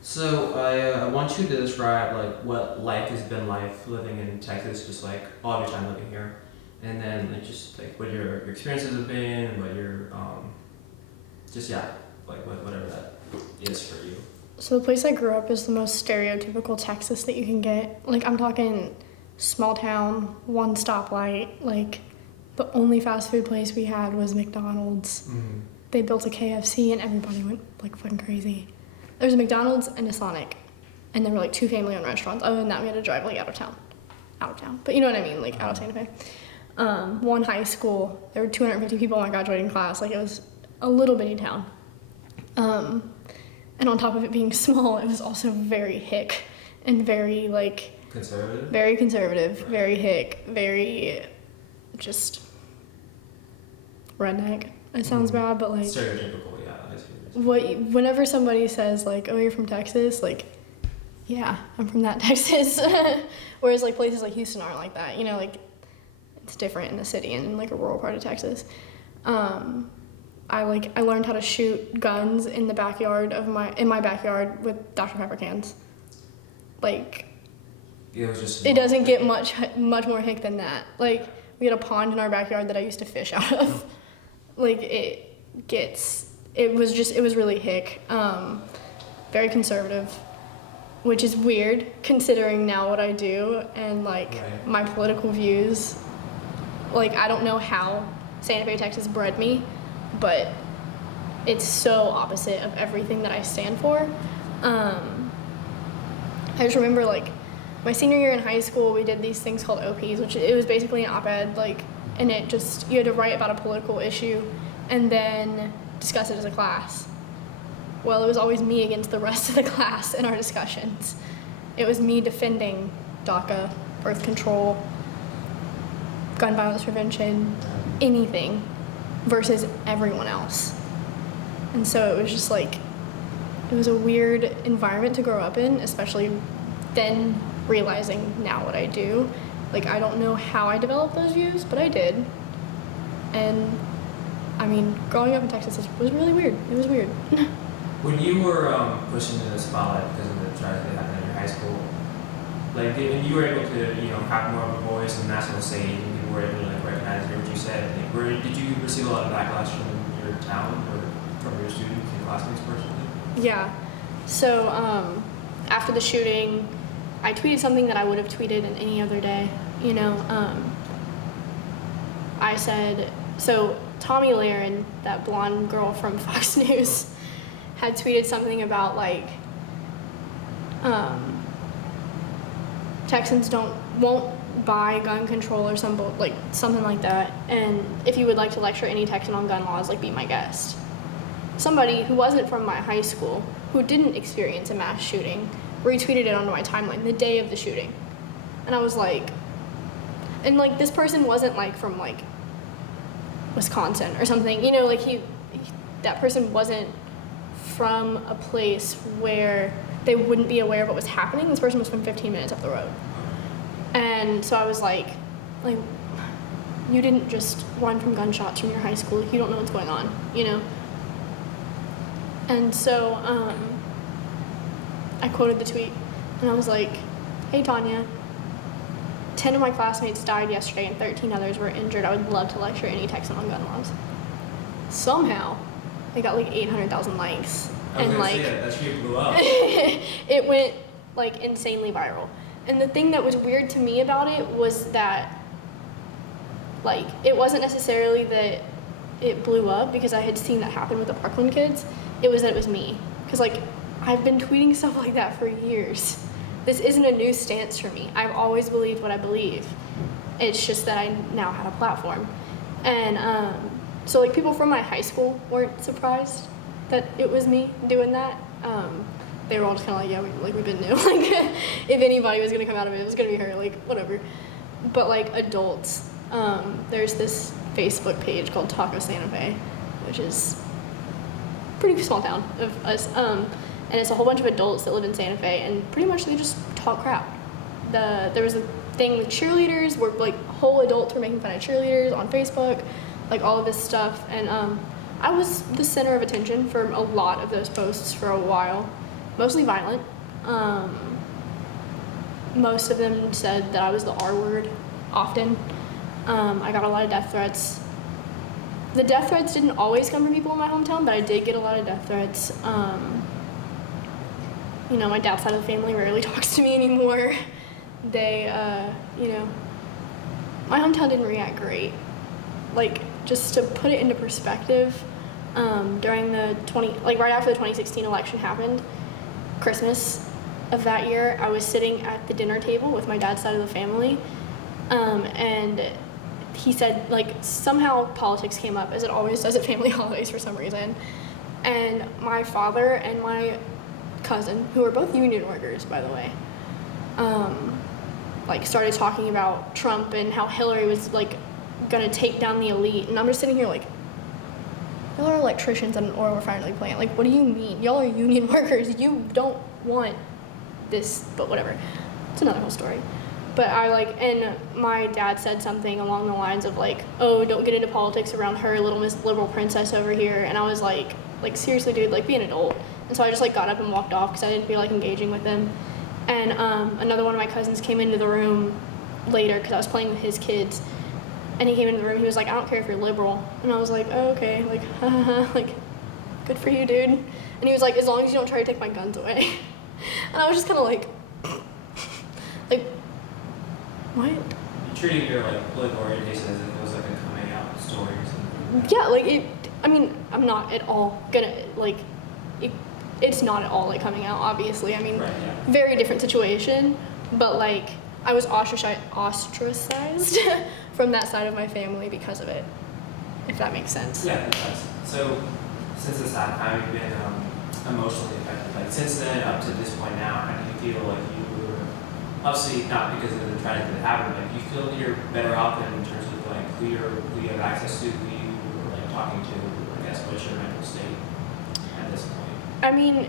So I want you to describe like what life has been like living in Texas, just like all of your time living here, and then like just like what your experiences have been, what your just yeah, like whatever that is for you. So the place I grew up is the most stereotypical Texas that you can get. Like I'm talking small town, one stoplight. Like the only fast food place we had was McDonald's. Mm-hmm. They built a KFC and everybody went like fucking crazy. There was a McDonald's and a Sonic, and there were like two family-owned restaurants. Other than that, we had to drive like out of town. But you know what I mean, like out of Santa Fe. One high school, there were 250 people in my graduating class. Like it was a little bitty town. And on top of it being small, it was also very hick and very like Conservative. very conservative, very hick, very just redneck. It sounds bad, but like Stereotypical, yeah. I see. whenever somebody says like, "Oh, you're from Texas," like, yeah, I'm from that Texas. Whereas like places like Houston aren't like that. You know, like it's different in the city and in like a rural part of Texas. I learned how to shoot guns in the backyard of my backyard with Dr. Pepper cans. Like it doesn't get much more hick than that. Like we had a pond in our backyard that I used to fish out of. Like it was really hick. Very conservative, which is weird considering now what I do and like my political views. Like I don't know how Santa Fe, Texas bred me, but it's so opposite of everything that I stand for. I just remember like my senior year in high school, we did these things called OPs, which it was basically an op-ed, like, and it just, you had to write about a political issue and then discuss it as a class. Well, it was always me against the rest of the class in our discussions. It was me defending DACA, birth control, gun violence prevention, anything, versus everyone else. And so it was just like, it was a weird environment to grow up in, especially then realizing now what I do. Like, I don't know how I developed those views, but I did. And I mean, growing up in Texas was really weird. It was weird. When you were pushed into the spotlight because of the trials that happened in your high school, like, and you were able to, have more of a voice on the national stage, and people were able to like recognize what you said. Like, did you receive a lot of backlash from your town or from your students and classmates personally? Yeah. So after the shooting, I tweeted something that I would have tweeted in any other day. I said, so Tommy Lahren, that blonde girl from Fox News, had tweeted something about like Texans won't buy gun control or something like that. And if you would like to lecture any Texan on gun laws, like be my guest. Somebody who wasn't from my high school, who didn't experience a mass shooting, retweeted it onto my timeline the day of the shooting. And I was like, and like this person wasn't like from like Wisconsin or something, like that person wasn't from a place where they wouldn't be aware of what was happening. This person was from 15 minutes up the road. And so I was like, you didn't just run from gunshots from your high school. You don't know what's going on, And so I quoted the tweet, and I was like, hey, Tanya, 10 of my classmates died yesterday and 13 others were injured. I would love to lecture any Texan on gun laws. Somehow, I got like 800,000 likes. And like, that tweet blew up. It went like insanely viral. And the thing that was weird to me about it was that like, it wasn't necessarily that it blew up because I had seen that happen with the Parkland kids. It was that it was me. Because like, I've been tweeting stuff like that for years. This isn't a new stance for me. I've always believed what I believe. It's just that I now had a platform. And so like people from my high school weren't surprised that it was me doing that. They were all just kind of like, yeah, we been new. Like if anybody was gonna come out of it, it was gonna be her, like whatever. But like adults, there's this Facebook page called Taco Santa Fe, which is a pretty small town of us. And it's a whole bunch of adults that live in Santa Fe, and pretty much they just talk crap. There was a thing with cheerleaders where like whole adults were making fun of cheerleaders on Facebook, like all of this stuff. And I was the center of attention for a lot of those posts for a while. mostly violent. Most of them said that I was the R word often. I got a lot of death threats. The death threats didn't always come from people in my hometown, but I did get a lot of death threats. My dad's side of the family rarely talks to me anymore. They, my hometown didn't react great. Like, just to put it into perspective, during right after the 2016 election happened, Christmas of that year, I was sitting at the dinner table with my dad's side of the family, and he said, like, somehow politics came up, as it always does at family holidays for some reason, and my father and my cousin, who are both union workers, by the way, started talking about Trump and how Hillary was, gonna take down the elite, and I'm just sitting here like, y'all are electricians at an oil refinery plant. Like, what do you mean? Y'all are union workers. You don't want this, but whatever. It's another whole story. But and my dad said something along the lines of oh, don't get into politics around her, little Miss Liberal Princess over here. And I was like, seriously, dude, be an adult. And so I just got up and walked off because I didn't feel like engaging with them. And another one of my cousins came into the room later because I was playing with his kids. And he came into the room, he was like, I don't care if you're liberal. And I was like, oh, okay, good for you, dude. And he was like, as long as you don't try to take my guns away. And I was just kind of what? You treated your political orientation as if it was a coming out story or something. Yeah, I'm not at all gonna, it's not at all coming out, obviously. Right, yeah. Very different situation, but I was ostracized from that side of my family because of it, if that makes sense. Yeah, it does. So, since this time, how have you been emotionally affected? Since then, up to this point now, how do you feel you were, obviously not because of the tragedy that happened, but do you feel that you're better off in terms of who you have access to, who you were talking to, I guess, what's your mental state at this point?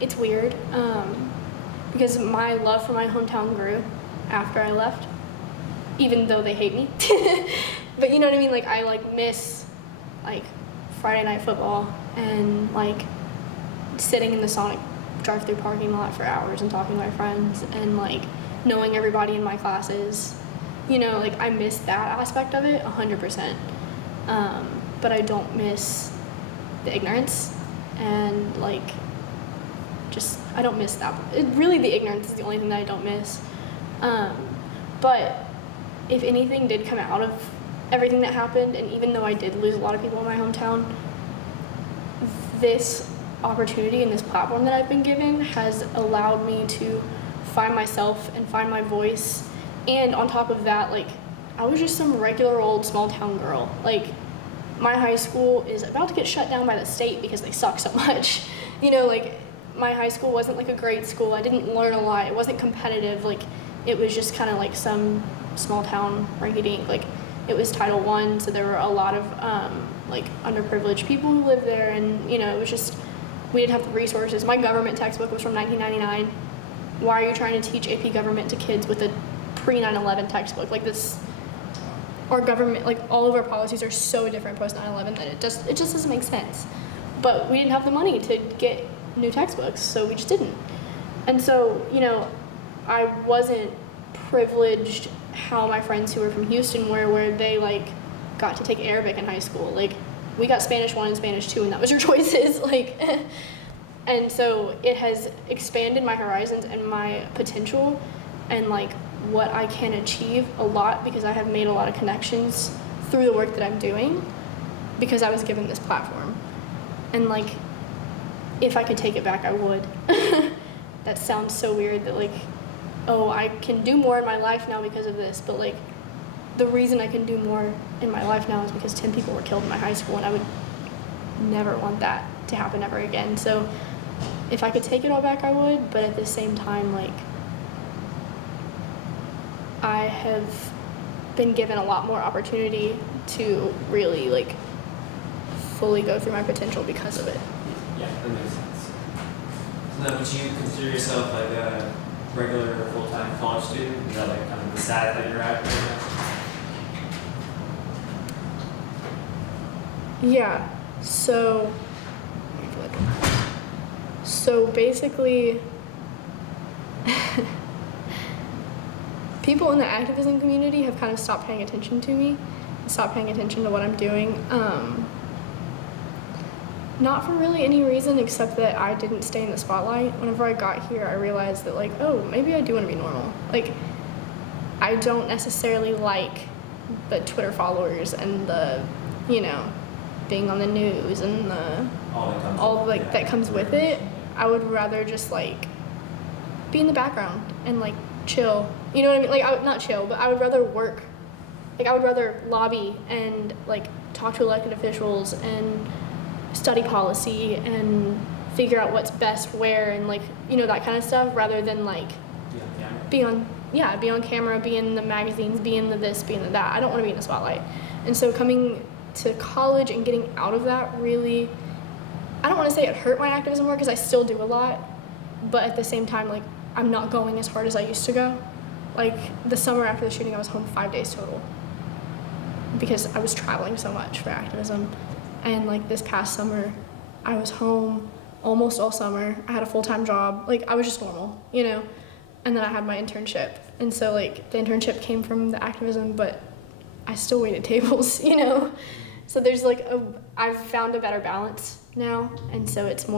It's weird, because my love for my hometown grew after I left, even though they hate me. But you know what I mean? I miss Friday night football and sitting in the Sonic drive-through parking lot for hours and talking to my friends and knowing everybody in my classes. I miss that aspect of it 100%. But I don't miss the ignorance and I don't miss that. Really, the ignorance is the only thing that I don't miss. But if anything did come out of everything that happened, and even though I did lose a lot of people in my hometown, this opportunity and this platform that I've been given has allowed me to find myself and find my voice. And on top of that, I was just some regular old small town girl. My high school is about to get shut down by the state because they suck so much. My high school wasn't a great school. I didn't learn a lot. It wasn't competitive. It was just kind of some small town rinky-dink. It was Title I, so there were a lot of underprivileged people who lived there, and it was just, we didn't have the resources. My government textbook was from 1999. Why are you trying to teach AP government to kids with a pre-9/11 textbook? This, our government, all of our policies are so different post 9/11 that it just doesn't make sense. But we didn't have the money to get new textbooks, so we just didn't. And so, I wasn't privileged how my friends who were from Houston were, where they got to take Arabic in high school. We got Spanish 1 and Spanish 2, and that was your choices. And so it has expanded my horizons and my potential and what I can achieve a lot, because I have made a lot of connections through the work that I'm doing because I was given this platform. And if I could take it back, I would. That sounds so weird that oh, I can do more in my life now because of this, but the reason I can do more in my life now is because 10 people were killed in my high school, and I would never want that to happen ever again. So if I could take it all back, I would, but at the same time, I have been given a lot more opportunity to really fully go through my potential because of it. Yeah, that makes sense. So then would you consider yourself a regular full-time college student? Is that kind of the status that you're at right now? Yeah, so So basically, people in the activism community have kind of stopped paying attention to me, stopped paying attention to what I'm doing. Not for really any reason except that I didn't stay in the spotlight. Whenever I got here, I realized that, like, oh, maybe I do want to be normal. Like, I don't necessarily like the Twitter followers and the, you know, being on the news and the that comes with it. I would rather just like be in the background and like chill. You know what I mean? Like, not chill, but I would rather work. Like, I would rather lobby and like talk to elected officials and study policy and figure out what's best where and, like, you know, that kind of stuff, rather than like be on camera, be in the magazines, be in the this, be in the that. I don't want to be in the spotlight. And so coming to college and getting out of that really, I don't want to say it hurt my activism work, because I still do a lot, but at the same time, like, I'm not going as hard as I used to go. Like, the summer after the shooting, I was home 5 days total because I was traveling so much for activism. And like this past summer, I was home almost all summer. I had a full-time job. Like, I was just normal, you know? And then I had my internship. And so like the internship came from the activism, but I still waited tables, you know? So there's like I've found a better balance now. And so it's more